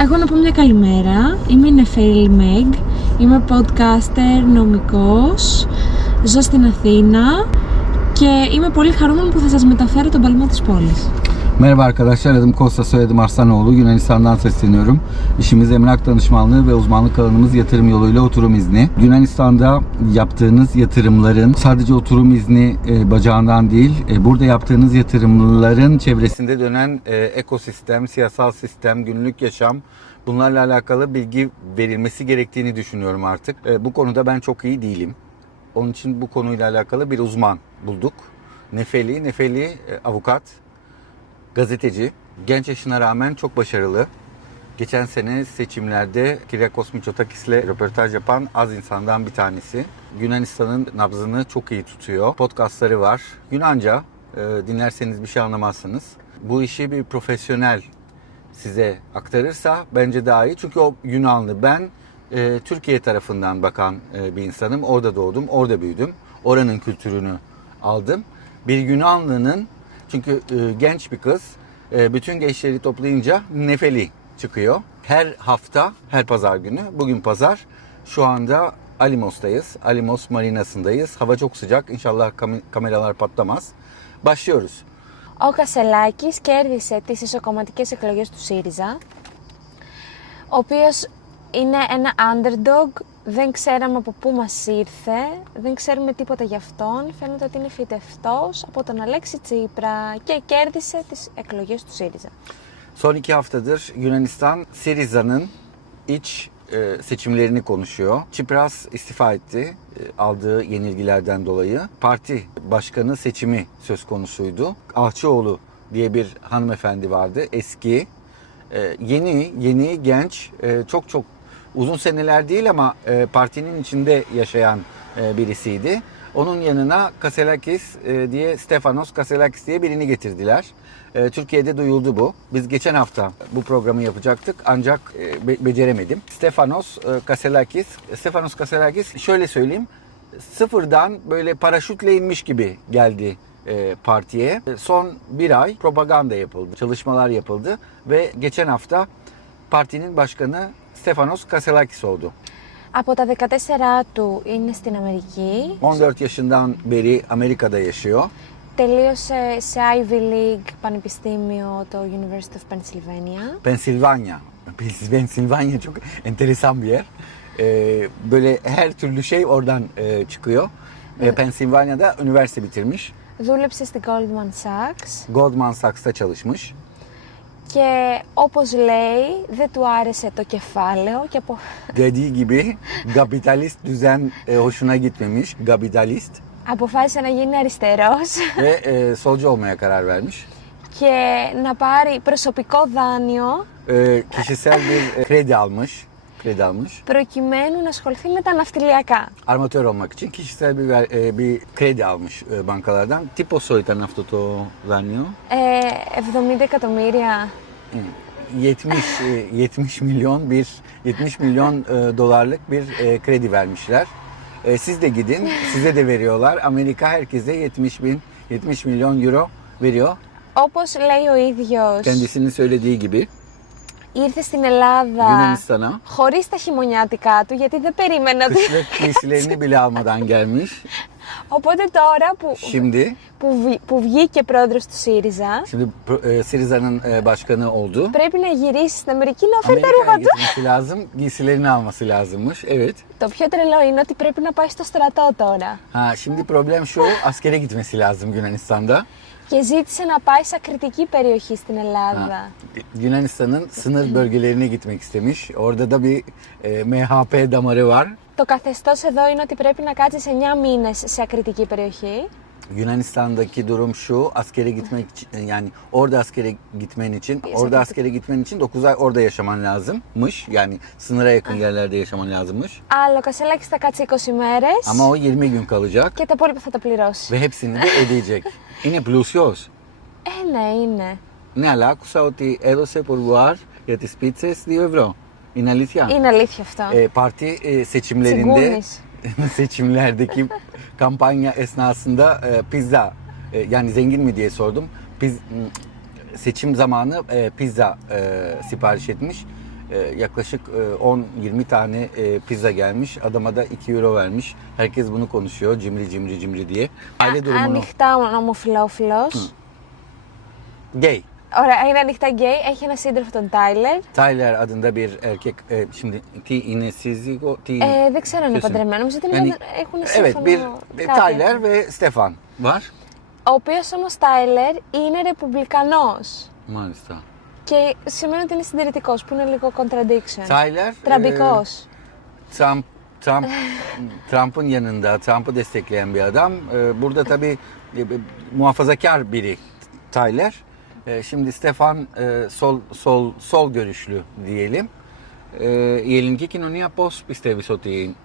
Έχω να πω μια καλημέρα. Είμαι η Νεφέλη Μεγ. Είμαι podcaster, νομικός. Ζω στην Αθήνα και είμαι πολύ χαρούμενη που θα σας μεταφέρω τον παλμό της πόλης. Merhaba arkadaşlar, adım Kosta, soyadım Arslanoğlu. Yunanistan'dan sesleniyorum. İşimiz emlak danışmanlığı ve uzmanlık alanımız yatırım yoluyla oturum izni. Yunanistan'da yaptığınız yatırımların sadece oturum izni e, bacağından değil, e, burada yaptığınız yatırımların çevresinde dönen e, ekosistem, siyasal sistem, günlük yaşam bunlarla alakalı bilgi verilmesi gerektiğini düşünüyorum artık. E, bu konuda ben çok iyi değilim. Onun için bu konuyla alakalı bir uzman bulduk. Nefeli, Nefeli e, avukat, gazeteci. Genç yaşına rağmen çok başarılı. Geçen sene seçimlerde Kyriakos Mitsotakis'le röportaj yapan az insandan bir tanesi. Yunanistan'ın nabzını çok iyi tutuyor. Podcastları var. Yunanca e, dinlerseniz bir şey anlamazsınız. Bu işi bir profesyonel size aktarırsa bence daha iyi. Çünkü o Yunanlı. Ben e, Türkiye tarafından bakan e, bir insanım. Orada doğdum, orada büyüdüm. Oranın kültürünü aldım. Bir Yunanlı'nın çünkü e, genç bir kız e, bütün gençleri toplayınca nefeli çıkıyor. Her hafta, her pazar günü. Bugün pazar. Şu anda Alimos'tayız. Alimos marinasındayız. Hava çok sıcak. İnşallah kam- kameralar patlamaz. Başlıyoruz. Ο Κασελάκης κέρδισε τις ισοκομματικές εκλογές του ΣΥΡΙΖΑ, ο οποίος είναι ένα underdog, δεν ξέραμε από πού μας ήρθε, δεν ξέρουμε τίποτα γι' αυτόν, φαίνεται ότι είναι φυτευτός από τον Αλέξη Τσίπρα και κέρδισε τις εκλογές του ΣΥΡΙΖΑ. Son iki haftadır Yunanistan Siriza'nın iç e, seçimlerini konuşuyor. Çipras istifa etti e, aldığı yenilgilerden dolayı. Parti başkanı seçimi söz konusuydu. Ahçıoğlu diye bir hanımefendi vardı eski. E, yeni, yeni, genç, e, çok çok uzun seneler değil ama e, partinin içinde yaşayan e, birisiydi. Onun yanına Kaselakis e, diye Stefanos Kaselakis diye birini getirdiler. E, Türkiye'de duyuldu bu. Biz geçen hafta bu programı yapacaktık ancak e, be- beceremedim. Stefanos e, Kaselakis, Stefanos Kaselakis şöyle söyleyeyim. Sıfırdan böyle paraşütle inmiş gibi geldi e, partiye. Son bir ay propaganda yapıldı, çalışmalar yapıldı ve geçen hafta partinin başkanı Stefanos Kaselakis oldu. Από τα 14 του είναι στην Αμερική, 14 yaşından beri Amerika'da yaşıyor. τελείωσε σε Ivy League πανεπιστήμιο το University of Pennsylvania. Pensilvanya. Pensilvanya çok enteresan bir yer. Ee, böyle her türlü şey oradan e, çıkıyor. Ee, Pensilvanya'da üniversite bitirmiş. Δούλεψε στην Goldman Sachs Goldman Sachs'ta çalışmış. Και όπως λέει, δεν του άρεσε το κεφάλαιο και από... Δηλαδή, γιατί καπιταλιστ του δεν να γίνεις, καπιταλιστ. Αποφάσισε να γίνει αριστερός. Και σόλτζο. Και να πάρει προσωπικό δάνειο. Και σε σέλβιν. Kredi almış. προκειμένου να ασχοληθεί με τα ναυτιλιακά. Armatör olmak için kişisel bir ver- e, bir kredi almış e, bankalardan. Τι ποσό ήταν αυτό το δάνειο? Ε, 70 εκατομμύρια 70 e, 70 milyon bir 70 milyon e, dolarlık bir e, kredi vermişler. E, Siz de gidin, size de veriyorlar. Amerika herkese 70 bin 70 milyon euro veriyor. όπως λέει ο ίδιος Kendisinin söylediği gibi Ήρθε στην Ελλάδα Yunanistan'a χωρίς τα χειμωνιάτικά του γιατί δεν περίμενε ότι... kışlık giysilerini bile almadan gelmiş. Οπότε τώρα που, Şimdi που, βγ- που βγήκε πρόεδρος του ΣΥΡΙΖΑ şimdi e, Siriza'nın e, başkanı oldu. πρέπει να γυρίσεις στην Αμερική να φέρει τα ρούχα Amerika'ya του. gitmesi lazım, giysilerini alması lazımmış. Evet. Το πιο τρελό είναι ότι πρέπει να πάει στο στρατό τώρα. Ha, şimdi problem şu, askere gitmesi lazım Yunanistan'da. Και ζήτησε να πάει σε ακριτική περιοχή στην Ελλάδα. Ha, Yunanistan'ın sınır bölgelerine gitmek istemiş. Orada da bir e, MHP damarı var. Το καθεστώς εδώ είναι ότι πρέπει να κάτσεις 9 μήνες σε ακριτική περιοχή Yunanistan'daki durum şu, askere gitmek için yani orada askere gitmen için, orada askere gitmen için 9 ay orada yaşaman lazımmış. Yani sınıra yakın yerlerde yaşaman lazımmış. Αλλά ο Κασελάκης θα κάτσει 20 μέρες Ama o 20 gün kalacak και τα υπόλοιπα θα τα πληρώσει. ve hepsini de ödeyecek. Είναι πλούσιος. Ε, ναι, είναι. Ναι, αλλά άκουσα ότι έδωσε pourboire για τις πίτσες 2 ευρώ. Είναι αλήθεια. Είναι alήθεια αυτό. E, parti e, seçimlerinde Τσιγκούνης. seçimlerdeki kampanya esnasında e, pizza e, yani zengin mi diye sordum. Piz, m, seçim zamanı e, pizza e, sipariş etmiş. e, yaklaşık e, 10-20 tane e, pizza gelmiş. Adama da 2 euro vermiş. Herkes bunu konuşuyor cimri cimri cimri diye. Aile durumunu... Ανοιχτά ομοφιλόφιλο. Gay. Ωραία, είναι ανοιχτά γκέι. Έχει ένα σύντροφο τον Τάιλερ. Tyler adında bir erkek. E, şimdi τι είναι σύζυγο, τι... Ε, δεν ξέρω αν είναι Ποιος είναι? παντρεμένο. Νομίζω ότι είναι Yani, παντρε- έχουν evet σύμφωνο. bir κάτι. Tyler ve Stefan var. Ο οποίο όμω Τάιλερ είναι ρεπουμπλικανό. Maalesef. Και σημαίνει ότι είναι συντηρητικό, που είναι λίγο contradiction. Tyler Τραμπικό. e, Trump Trump Trump'ın yanında Trump'ı destekleyen bir adam. E, burada tabii e, muhafazakar biri Tyler. E, şimdi Stefan e, sol sol sol görüşlü diyelim. Ε, η ελληνική κοινωνία πώς πιστεύεις ότι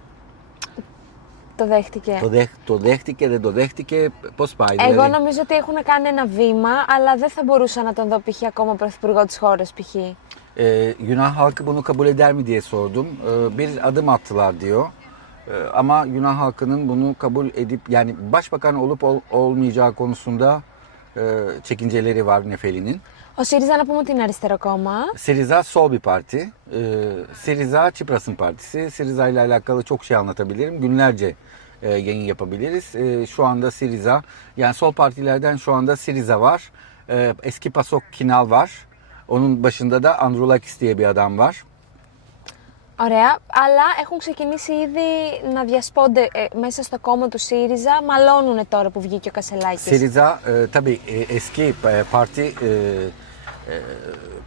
Το δέχτηκε. το, δέχ, το δέχτηκε, δεν το δέχτηκε, πώς πάει Εγώ δηλαδή. νομίζω ότι έχουν κάνει ένα βήμα, αλλά δεν θα μπορούσα να τον δω π.χ. ακόμα πρωθυπουργό τη χώρα π.χ. Ee, Yunan halkı bunu kabul eder mi diye sordum. Ee, bir adım attılar diyor. Ee, ama Yunan halkının bunu kabul edip yani başbakan olup ol- olmayacağı konusunda e, çekinceleri var Nefeli'nin. Ο ΣΥΡΙΖΑ να πούμε ότι είναι αριστερό κόμμα. Siriza sol bir parti. Ee, Siriza Çipras'ın partisi. Siriza ile alakalı çok şey anlatabilirim. Günlerce e, yayın yapabiliriz. E, şu anda Siriza yani sol partilerden şu anda Siriza var. E, eski PASOK Kinal var. Onun başında da Androlakis diye bir adam var. Ωραία, αλλά έχουν ξεκινήσει ήδη να διασπώνται ε, μέσα στο κόμμα του ΣΥΡΙΖΑ. Μαλώνουν τώρα που βγήκε ο Κασελάκης. Siriza e, tabii e, eski e, parti e, e,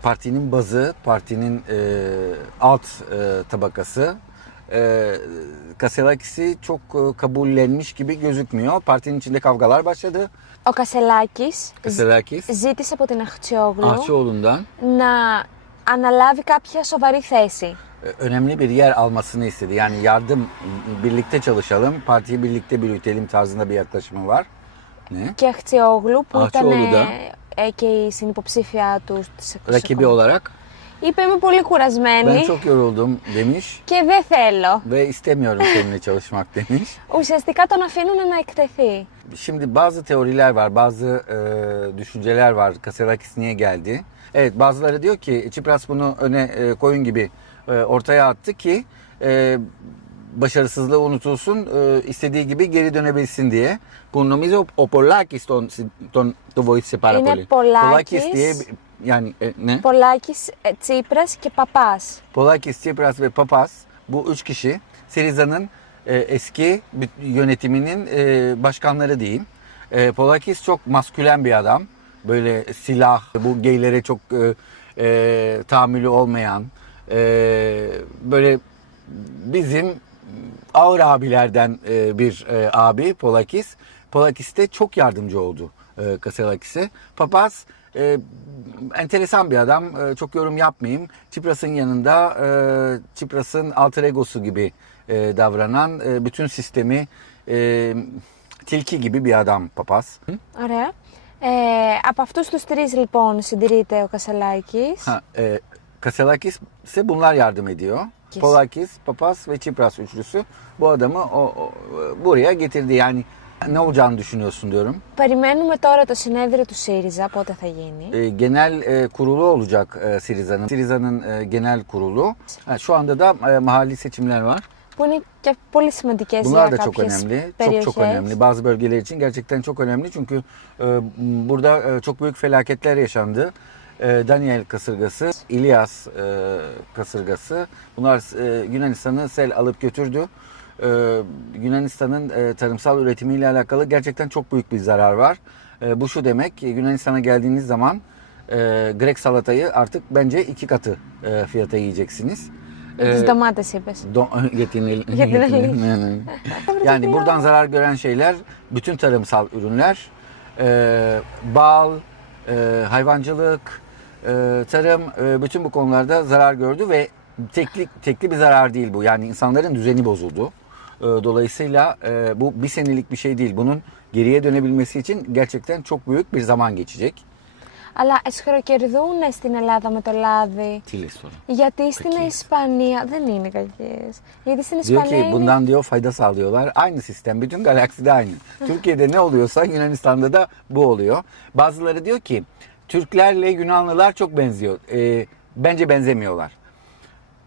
partinin bazı, partinin e, alt e, tabakası. E, Kaselakis'i çok e, kabullenmiş gibi gözükmüyor. Partinin içinde kavgalar başladı. Ο Κασελάκης Kaselakis ζήτησε από την Αχτσιόγλου Ahçıoğlu'ndan να αναλάβει κάποια σοβαρή θέση. e, önemli bir yer almasını istedi. Yani yardım birlikte çalışalım, partiyi birlikte büyütelim tarzında bir yaklaşımı var. Ne? Και Αχτσιόγλου που ήταν Αχτσιόγλου, ναι. ε, και η συνυποψήφια του στις Rakibi olarak Είπε είμαι πολύ κουρασμένη ben çok yoruldum demiş και δεν θέλω. ve istemiyorum seninle çalışmak demiş. Ουσιαστικά τον αφήνουν να εκτεθεί. Şimdi bazı teoriler var, bazı e, düşünceler var. Kaselakis niye geldi? Evet bazıları diyor ki Çipras bunu öne e, koyun gibi e, ortaya attı ki e, başarısızlığı unutulsun, e, istediği gibi geri dönebilsin diye. Bu νομίζω ο Πολάκης τον, τον, το βοήθησε πάρα Είναι πολύ. Πολάκης. diye yani e, ne? Πολάκης, ε, Τσίπρας και Παπάς. Polakis, Tsipras ve Papas bu üç kişi Siriza'nın e, eski bir- yönetiminin e, başkanları diyeyim. E, Polakis çok maskülen bir adam. Böyle silah, bu geylere çok e, e, tahammülü olmayan, e, böyle bizim ağır abilerden e, bir e, abi Polakis. Polakis de çok yardımcı oldu e, Kaselakis'e. Papaz e, enteresan bir adam. E, çok yorum yapmayayım. Çipras'ın yanında e, Çipras'ın alter egosu gibi e, davranan e, bütün sistemi e, tilki gibi bir adam Papaz. Ωραία. Ε, από αυτούς τους τρεις λοιπόν συντηρείται ο Κασελάκης. Ha, e, Kaselakis ise bunlar yardım ediyor. Kes. Polakis, Papas ve Çipras üçlüsü bu adamı o, o- buraya getirdi. Yani ne olacağını düşünüyorsun diyorum. Περιμένουμε τώρα το συνέδριο του ΣΥΡΙΖΑ, πότε θα γίνει. E, genel e, kurulu olacak e, Siriza'nın. Siriza'nın e, genel kurulu. Ha, şu anda da e, mahalli seçimler var. Που είναι και πολύ σημαντικές Bunlar για da çok κάποιες önemli. Çok περιοχές. çok önemli. Bazı bölgeler için gerçekten çok önemli. Çünkü e, burada e, çok büyük felaketler yaşandı. Ee, Daniel kasırgası, İlyas e, kasırgası. Bunlar e, Yunanistan'ı sel alıp götürdü. Ee, Yunanistan'ın e, tarımsal üretimiyle alakalı gerçekten çok büyük bir zarar var. Ee, bu şu demek Yunanistan'a geldiğiniz zaman Grek salatayı artık bence iki katı fiyata yiyeceksiniz. Biz domates yani buradan zarar gören şeyler bütün tarımsal ürünler, bal, e, hayvancılık, e, tarım e, bütün bu konularda zarar gördü ve tekli tekli bir zarar değil bu. Yani insanların düzeni bozuldu. E, dolayısıyla e, bu bir senelik bir şey değil. Bunun geriye dönebilmesi için gerçekten çok büyük bir zaman geçecek. Αλλά εσχροκερδούν στην Ελλάδα με το λάδι. Τι lez sonra? Γιατί στην Κακίες. Ισπανία δεν είναι κακές. Γιατί στην Diyor Ισπανία ki είναι... bundan diyor fayda sağlıyorlar. Aynı sistem. Bütün galakside aynı. Türkiye'de ne oluyorsa Yunanistan'da da bu oluyor. Bazıları diyor ki Türklerle Yunanlılar çok benziyor. Ee, bence benzemiyorlar.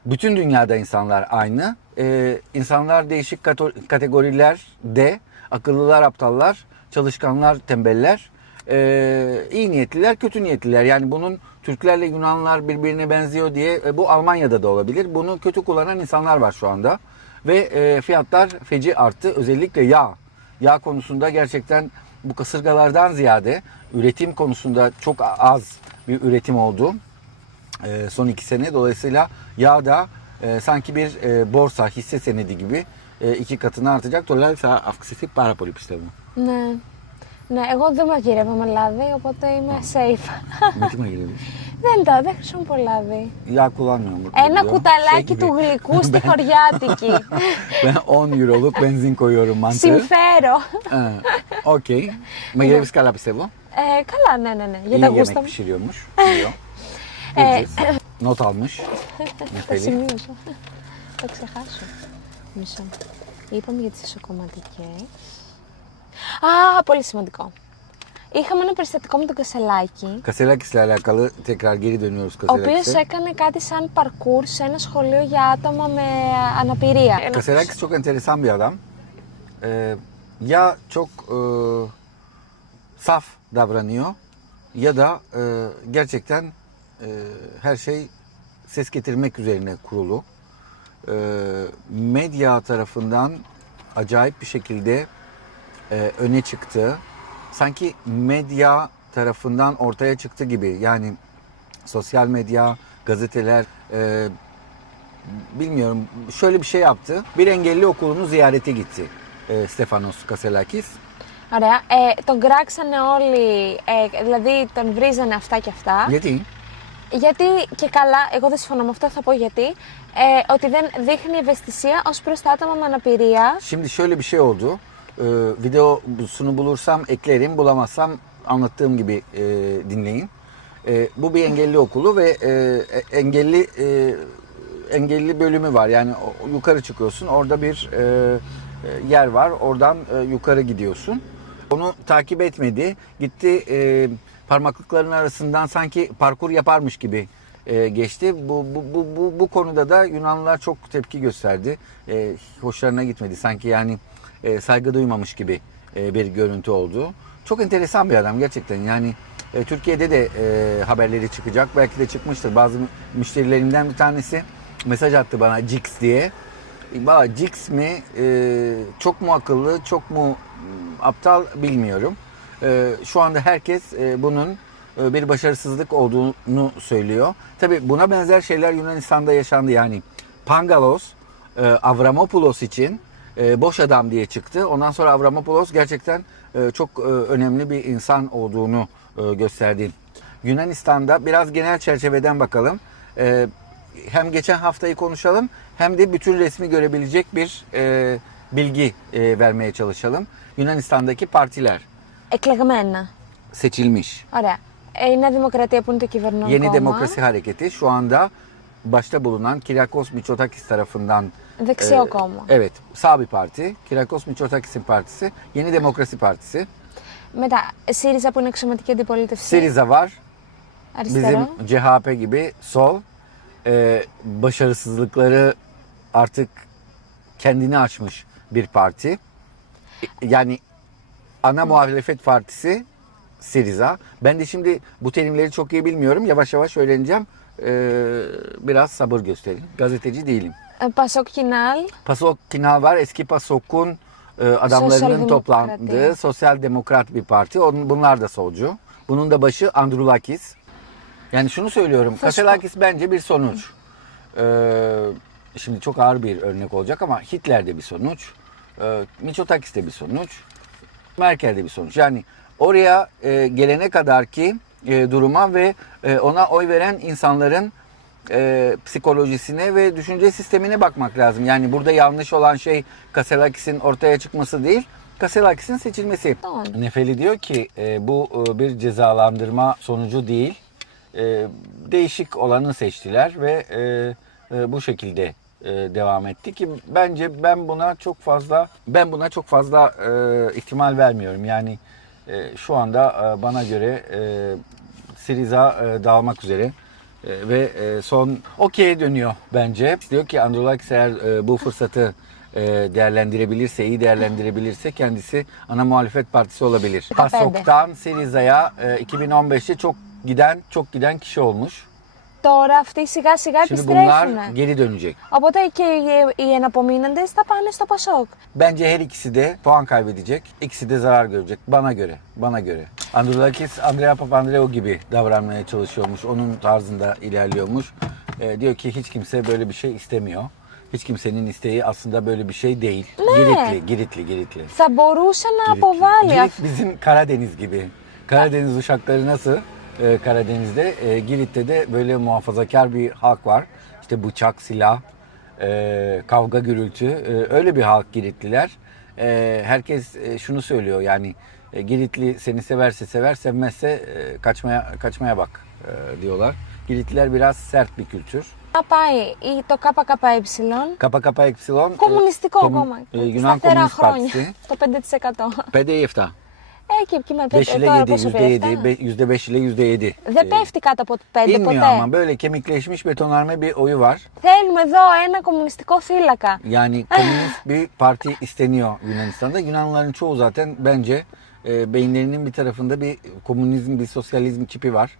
Bütün dünyada insanlar aynı. Ee, insanlar değişik kategorilerde akıllılar, aptallar, çalışkanlar, tembeller, ee, iyi niyetliler, kötü niyetliler. Yani bunun Türklerle Yunanlar birbirine benziyor diye e, bu Almanya'da da olabilir. Bunu kötü kullanan insanlar var şu anda. Ve e, fiyatlar feci arttı. Özellikle yağ Yağ konusunda gerçekten bu kasırgalardan ziyade üretim konusunda çok az bir üretim oldu e, son iki sene. Dolayısıyla yağ da e, sanki bir e, borsa, hisse senedi gibi e, iki katına artacak. Dolayısıyla αυξηθεί πάρα πολύ πιστεύω. Ναι. Ναι, εγώ δεν μαγειρεύω με λάδι, οπότε είμαι safe. Με τι μαγειρεύεις? Δεν τα, δεν χρησιμοποιώ λάδι. Yağ kullanmıyorum. burada Ένα diyor. κουταλάκι Şey gibi. του γλυκού στη χωριάτικη. Ben 10 euroluk benzin koyuyorum mantı. Συμφέρω. Ha, Okey. Mαγειρεύεις καλά πιστεύω. Ε, καλά, ναι, ναι, ναι. Για İyi τα yemek γούστα μου. pişiriyormuş. Biliyor. Göreceğiz. Not almış. Θα Nefeli. σημείωσα. Θα ξεχάσω. Μισό. Είπαμε για τις ισοκομματικές. Α, πολύ σημαντικό. Είχαμε ένα περιστατικό με τον Κασελάκη, Kaselakis'le alakalı tekrar geri dönüyoruz ο οποίος Kaselakis'e. έκανε κάτι σαν parkour σε ένα σχολείο για άτομα με αναπηρία. Kaselakis çok enteresan bir adam. Ee, ya çok e, saf davranıyor ya da e, gerçekten e, her şey ses getirmek üzerine kurulu. E, medya tarafından acayip bir şekilde e, öne çıktı. Sanki medya tarafından ortaya çıktı gibi. Yani sosyal medya, gazeteler, e, bilmiyorum şöyle bir şey yaptı. Bir engelli okulunu ziyarete gitti e, Stefanos Kaselakis. Ωραία. Ε, τον κράξανε όλοι, ε, δηλαδή τον βρίζανε αυτά και αυτά. Γιατί? Γιατί και καλά, εγώ δεν συμφωνώ με αυτό, θα πω γιατί. Ε, ότι δεν δείχνει ευαισθησία ω προ τα άτομα με αναπηρία. Şimdi şöyle bir şey oldu. E, videosunu bulursam eklerim, bulamazsam anlattığım gibi e, dinleyin. E, bu bir engelli okulu ve e, e, engelli e, engelli bölümü var. Yani o- yukarı çıkıyorsun. Orada bir e, e, yer var. Oradan e, yukarı gidiyorsun. Onu takip etmedi. Gitti e, parmaklıkların arasından sanki parkur yaparmış gibi e, geçti. Bu, bu, bu, bu, bu konuda da Yunanlılar çok tepki gösterdi. E, hoşlarına gitmedi. Sanki yani e, saygı duymamış gibi e, bir görüntü oldu. Çok enteresan bir adam gerçekten. Yani e, Türkiye'de de e, haberleri çıkacak. Belki de çıkmıştır. Bazı müşterilerimden bir tanesi mesaj attı bana Jix diye. Valla Jix mi e, çok mu akıllı çok mu m, aptal bilmiyorum. E, şu anda herkes e, bunun e, bir başarısızlık olduğunu söylüyor. Tabi buna benzer şeyler Yunanistan'da yaşandı yani. Pangalos e, Avramopoulos için e, boş adam diye çıktı. Ondan sonra Avramopoulos gerçekten e, çok e, önemli bir insan olduğunu e, gösterdi. Yunanistan'da biraz genel çerçeveden bakalım. E, hem geçen haftayı konuşalım hem de bütün resmi görebilecek bir e, bilgi e, vermeye çalışalım. Yunanistan'daki partiler Εκλεγμένα. seçilmiş. Ωραία. Ε, η Νέα Δημοκρατία που είναι το κυβερνό Yeni κόμμα. Demokrasi Hareketi şu anda başta bulunan Kyriakos Mitsotakis tarafından Δεξιό e, κόμμα. Evet, sağ bir parti. Kyriakos Mitsotakis'in partisi. Yeni Demokrasi Partisi. Μετά, ΣΥΡΙΖΑ που είναι εξωματική αντιπολίτευση. Siriza var. Αριστερό. Bizim CHP gibi sol. E, başarısızlıkları artık kendini açmış bir parti. Yani ana muhalefet partisi Siriza. Ben de şimdi bu terimleri çok iyi bilmiyorum. Yavaş yavaş öğreneceğim. E, biraz sabır gösterin. Gazeteci değilim. Eh, Pasok Kinal. Pasok Kinal var. Eski Pasok'un eh, adamlarının Sosyal toplandığı Demokrat. Sosyal Demokrat bir parti. Onun, bunlar da solcu. Bunun da başı Andrulakis. Yani şunu söylüyorum. Kasalakis bence bir sonuç. Ee, şimdi çok ağır bir örnek olacak ama Hitler de bir sonuç. Ee, Mitsotakis de bir sonuç. Merkel de bir sonuç. Yani oraya e, gelene kadar ki e, duruma ve e, ona oy veren insanların e, psikolojisine ve düşünce sistemine bakmak lazım. Yani burada yanlış olan şey Kaselakis'in ortaya çıkması değil, Kaselakis'in seçilmesi. Tamam. Nefeli diyor ki e, bu e, bir cezalandırma sonucu değil, e, değişik olanı seçtiler ve e, e, bu şekilde e, devam etti ki bence ben buna çok fazla ben buna çok fazla e, ihtimal vermiyorum. Yani e, şu anda e, bana göre e, Siriza e, dağılmak üzere. E, ve e, son okey'e dönüyor bence. Diyor ki Androlakis eğer e, bu fırsatı e, değerlendirebilirse, iyi değerlendirebilirse kendisi ana muhalefet partisi olabilir. PASOK'tan Siriza'ya e, 2015'te çok giden çok giden kişi olmuş. Τώρα αυτοί σιγά σιγά Şimdi bunlar επιστρέφουν. geri dönecek. Οπότε και οι, οι εναπομείνοντες θα πάνε στο Πασόκ. Bence her ikisi de puan kaybedecek. İkisi de zarar görecek. Bana göre. Bana göre. Androlakis Andrea Papandreou gibi davranmaya çalışıyormuş. Onun tarzında ilerliyormuş. Ee, diyor ki hiç kimse böyle bir şey istemiyor. Hiç kimsenin isteği aslında böyle bir şey değil. Giritli, Giritli, Giritli. Θα μπορούσε να Girit. αποβάλει Girit αυτό. bizim Karadeniz gibi. Karadeniz uşakları nasıl? Ee, Karadeniz'de, e, Girit'te de böyle muhafazakar bir halk var. İşte bıçak, silah, e, kavga, gürültü. E, öyle bir halk Giritliler. E, herkes e, şunu söylüyor yani e, Giritli seni severse sever, sevmezse e, kaçmaya kaçmaya bak e, diyorlar. Giritliler biraz sert bir kültür. Να πάει ή το ΚΚΕ, Kapa Kapa Epsilon. e, κομμουνιστικό komün- κόμμα. e, Yunan Σταθερά Komünist χρόνια. Partisi. Το 5%. PD-EFTA. Εκεί, εκεί με 5 ile τώρα 7, πόσο yüzde πέφτει. 7, be- yüzde 5 ile yüzde 7. Δεν πέφτει κάτω από το 5 İnmiyor ποτέ. ama böyle kemikleşmiş betonarme bir oyu var. Θέλουμε εδώ ένα κομμουνιστικό θύλακα. Yani komünist bir parti isteniyor Yunanistan'da. Yunanlıların çoğu zaten bence e, beyinlerinin bir tarafında bir komünizm, bir sosyalizm çipi var.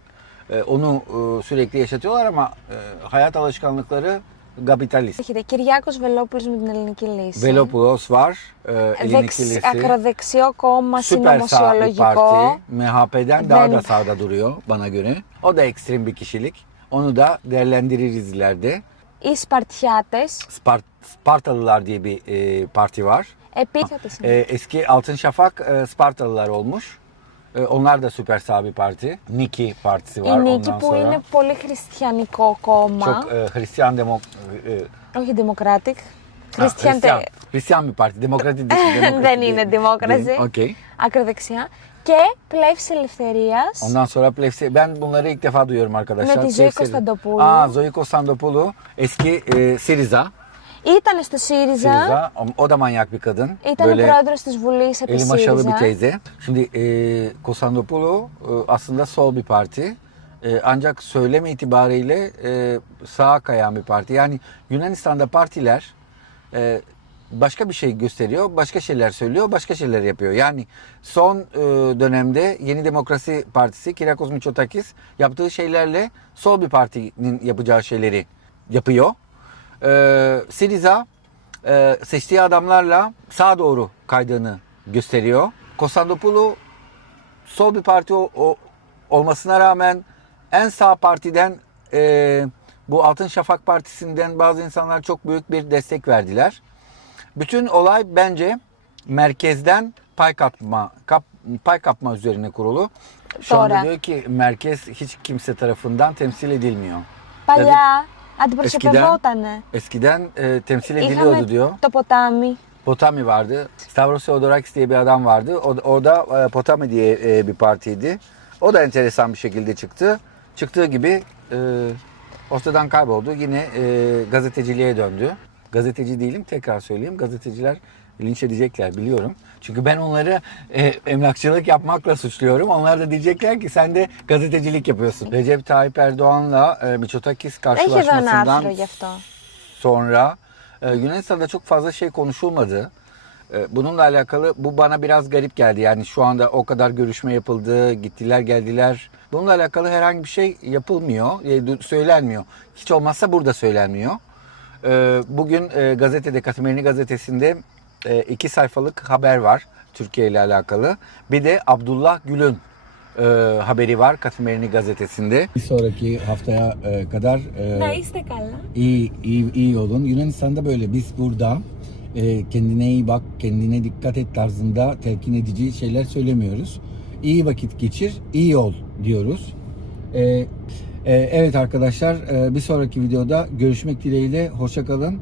E, onu e, sürekli yaşatıyorlar ama e, hayat alışkanlıkları kapitalist. Έχετε Κυριάκος Βελόπουλος με την ελληνική λύση. Velopoulos var, e, elindeki Δεξ, lisi. ακροδεξιό κόμμα Süper sağ bir συνωμοσιολογικό. parti. MHP'den daha Ben- da sağda duruyor bana göre. O da ekstrem bir kişilik. Onu da değerlendiririz ileride. Οι Σπαρτιάτες. Spart Spartalılar diye bir e, parti var. Επίσης. E, eski Altın Şafak e, Spartalılar olmuş. E, onlar da süper sağ bir parti. Niki partisi Η var Νίκη ondan που sonra. είναι πολύ χριστιανικό κόμμα. Çok e, Hristiyan demok e, Όχι Democratic. ha, Χριστιαν Hristiyan, Hristiyan bir parti. Demokratik değil. demokratik Δεν değil. είναι δημόκραση. Değil, Okey. Ακροδεξιά. Και πλεύση ελευθερία. Ondan sonra Plevsi, ben bunları ilk defa duyuyorum arkadaşlar. Με τη Ζωή Plevsi- Κωνσταντοπούλου. Aa, Zoe Konstantopoulou eski e, Siriza. Ήταν στο ΣΥΡΙΖΑ. Siriza. O, o da manyak bir kadın. Ήταν Böyle πρόεδρο τη Βουλή επί eli maşalı bir ΣΥΡΙΖΑ. teyze. Şimdi e, Konstantopoulou e, aslında sol bir parti. E, ancak söyleme itibariyle e, sağa kayan bir parti. Yani Yunanistan'da partiler e, başka bir şey gösteriyor, başka şeyler söylüyor, başka şeyler yapıyor. Yani son e, dönemde Yeni Demokrasi Partisi, Kyriakos Mitsotakis yaptığı şeylerle sol bir partinin yapacağı şeyleri yapıyor. Ee, e, Syriza e, seçtiği adamlarla sağa doğru kaydığını gösteriyor. Kostandopoulou sol bir parti o, o, olmasına rağmen en sağ partiden e, bu Altın Şafak Partisi'nden bazı insanlar çok büyük bir destek verdiler. Bütün olay bence merkezden pay kapma, kap, pay kapma üzerine kurulu. Şu Doğru. anda diyor ki merkez hiç kimse tarafından temsil edilmiyor. Baya. αντιπροσωπευότανε. Eskiden e, temsil ediliyordu Είχαμε diyor. το ποτάμι. Potami vardı. Stavros Theodorakis diye bir adam vardı. O, orada e, Potami diye e, bir partiydi. O da enteresan bir şekilde çıktı. Çıktığı gibi e, ortadan kayboldu. Yine e, gazeteciliğe döndü. Gazeteci değilim tekrar söyleyeyim. Gazeteciler linç edecekler biliyorum. Çünkü ben onları e, emlakçılık yapmakla suçluyorum. Onlar da diyecekler ki sen de gazetecilik yapıyorsun. Recep Tayyip Erdoğan'la e, Miçotakis karşılaşmasından sonra e, Yunanistan'da çok fazla şey konuşulmadı. E, bununla alakalı bu bana biraz garip geldi. Yani şu anda o kadar görüşme yapıldı, gittiler geldiler. Bununla alakalı herhangi bir şey yapılmıyor, e, söylenmiyor. Hiç olmazsa burada söylenmiyor. E, bugün gazetede, Katamerini gazetesinde e, iki sayfalık haber var Türkiye ile alakalı. Bir de Abdullah Gül'ün e, haberi var Katimerini gazetesinde. Bir sonraki haftaya e, kadar e, iyi, iyi, iyi olun. Yunanistan'da böyle biz burada e, kendine iyi bak, kendine dikkat et tarzında telkin edici şeyler söylemiyoruz. İyi vakit geçir, iyi ol diyoruz. E, e, evet arkadaşlar e, bir sonraki videoda görüşmek dileğiyle. Hoşçakalın.